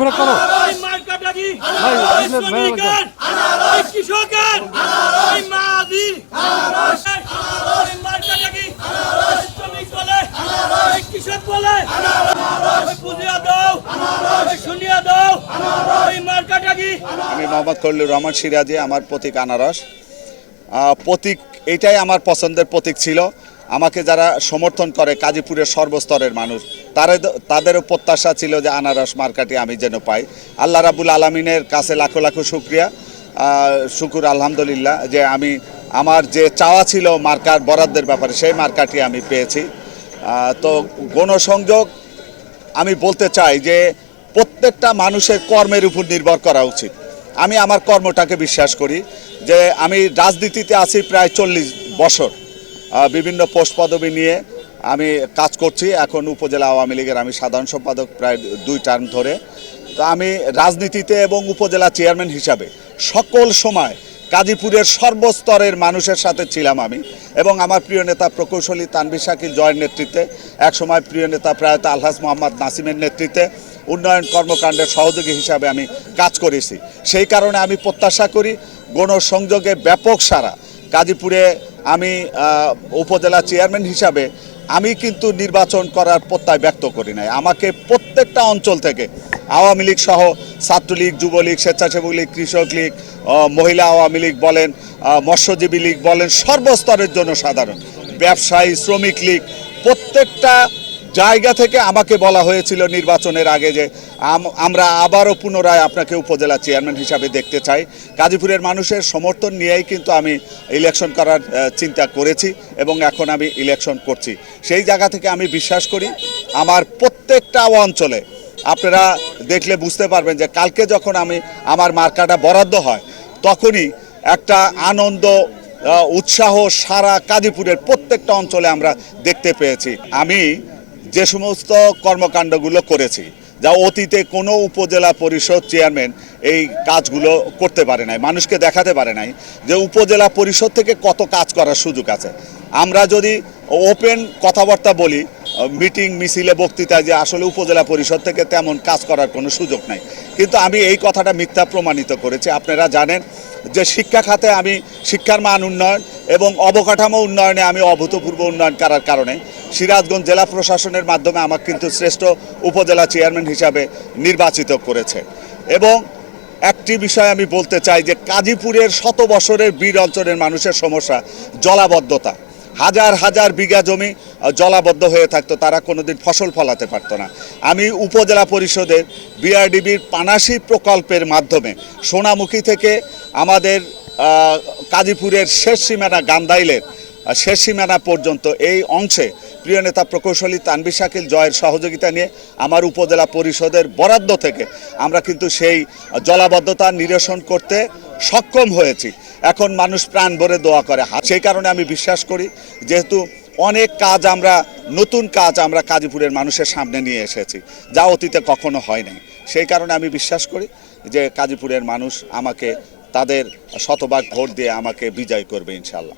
Break করো। কৃষকের কৃষক বলে বুঝিয়া দাও শুনিয়া দাও আমি মোহাম্মদ খলিলুর রহমান সিরাজি আমার প্রতীক আনারস। প্রতীক এটাই আমার পছন্দের প্রতীক ছিল। আমাকে যারা সমর্থন করে কাজীপুরের সর্বস্তরের মানুষ, তারে তাদেরও প্রত্যাশা ছিল যে আনারস মার্কাটি আমি যেন পাই। আল্লাহ রাবুল আলমিনের কাছে লাখো লাখো শুক্রিয়া। শুকুর আলহামদুলিল্লাহ যে আমি আমার যে চাওয়া ছিল মার্কার বরাদ্দের ব্যাপারে, সেই মার্কাটি আমি পেয়েছি। তো গণসংযোগ, আমি বলতে চাই যে প্রত্যেকটা মানুষের কর্মের উপর নির্ভর করা উচিত। আমি আমার কর্মটাকে বিশ্বাস করি যে আমি রাজনীতিতে আছি প্রায় চল্লিশ বছর। বিভিন্ন পোস্ট পদবি নিয়ে আমি কাজ করছি। এখন উপজেলা আওয়ামী লীগের আমি সাধারণ সম্পাদক প্রায় দুই টার্ম ধরে। তো আমি রাজনীতিতে এবং উপজেলা চেয়ারম্যান হিসাবে সকল সময় গাজীপুরের সর্বস্তরের মানুষের সাথে ছিলাম আমি এবং আমার প্রিয় নেতা প্রকৌশলী তানবির শাকিল জয়ের নেতৃত্বে, একসময় প্রিয় নেতা প্রয়াত আলহাজ মোহাম্মদ নাসিমের নেতৃত্বে, উন্নয়ন কর্মকাণ্ডের সহযোগী হিসাবে আমি কাজ করেছি। সেই কারণে আমি প্রত্যাশা করি গণসংযোগে ব্যাপক সারা গাজীপুরে আমি উপজেলা চেয়ারম্যান হিসাবে আমি কিন্তু নির্বাচন করার প্রত্যয় ব্যক্ত করি নাই। আমাকে প্রত্যেকটা অঞ্চল থেকে আওয়ামী লীগ সহ ছাত্রলীগ, যুবলীগ, স্বেচ্ছাসেবক লীগ, কৃষক লীগ মহিলা আওয়ামী লীগ বলেন মৎস্যজীবী লীগ বলেন, সর্বস্তরের জন্য সাধারণ ব্যবসায়ী, শ্রমিক লীগ, প্রত্যেকটা জায়গা থেকে আমাকে বলা হয়েছিল নির্বাচনের আগে যে আম- আমরা আবারও পুনরায় আপনাকে উপজেলা চেয়ারম্যান হিসাবে দেখতে চাই। গাজীপুরের মানুষের সমর্থন নিয়েই কিন্তু আমি ইলেকশন করার চিন্তা করেছি এবং এখন আমি ইলেকশন করছি। সেই জায়গা থেকে আমি বিশ্বাস করি, আমার প্রত্যেকটা অঞ্চলে আপনারা দেখলে বুঝতে পারবেন যে কালকে যখন আমি আমার মার্কাটা বরাদ্দ হয়, তখনই একটা আনন্দ উৎসাহ সারা কাজীপুরের প্রত্যেকটা অঞ্চলে আমরা দেখতে পেয়েছি। আমি যে সমস্ত কর্মকাণ্ডগুলো করেছি, যা অতীতে কোনো উপজেলা পরিষদ চেয়ারম্যান এই কাজগুলো করতে পারে নাই, মানুষকে দেখাতে পারে নাই, যে উপজেলা পরিষদ থেকে কত কাজ করার সুযোগ আছে। আমরা যদি ওপেন কথাবার্তা বলি, মিটিং, মিছিলে বক্তৃতায় যে আসলে উপজেলা পরিষদ থেকে তেমন কাজ করার কোনো সুযোগ নাই। কিন্তু আমি এই কথাটা মিথ্যা প্রমাণিত করেছি। আপনারা জানেন যে শিক্ষা খাতে আমি শিক্ষার মান উন্নয়ন এবং অবকাঠামো উন্নয়নে আমি অভূতপূর্ব উন্নয়ন করার কারণে সিরাজগঞ্জ জেলা প্রশাসনের মাধ্যমে আমাকে কিন্তু শ্রেষ্ঠ উপজেলা চেয়ারম্যান হিসাবে নির্বাচিত করেছে। এবং একটি বিষয় আমি বলতে চাই যে কাজীপুরের শত বছরের বীর অঞ্চলের মানুষের সমস্যা জলাবদ্ধতা। হাজার হাজার বিঘা জমি জলাবদ্ধ হয়ে থাকতো, তারা কোনোদিন ফসল ফলাতে পারতো না। আমি উপজেলা পরিষদের বিআরডিবির পানাশি প্রকল্পের মাধ্যমে সোনামুখী থেকে আমাদের কাজীপুরের শেষ সীমানা গান্দাইলের শেষ সীমানা পর্যন্ত এই অংশে প্রিয় নেতা প্রকৌশলী তানবির শাকিল জয়ের সহযোগিতা নিয়ে আমার উপজেলা পরিষদের বরাদ্দ থেকে আমরা কিন্তু সেই জলাবদ্ধতা নিরসন করতে সক্ষম হয়েছি। এখন মানুষ প্রাণ ভরে দোয়া করে। সেই কারণে আমি বিশ্বাস করি, যেহেতু অনেক কাজ আমরা, নতুন কাজ আমরা কাজীপুরের মানুষের সামনে নিয়ে এসেছি, যা অতীতে কখনো হয় নাই। সেই কারণে আমি বিশ্বাস করি যে কাজীপুরের মানুষ আমাকে তাদের শতভাগ ভোট দিয়ে আমাকে বিজয় করবে ইনশাল্লাহ।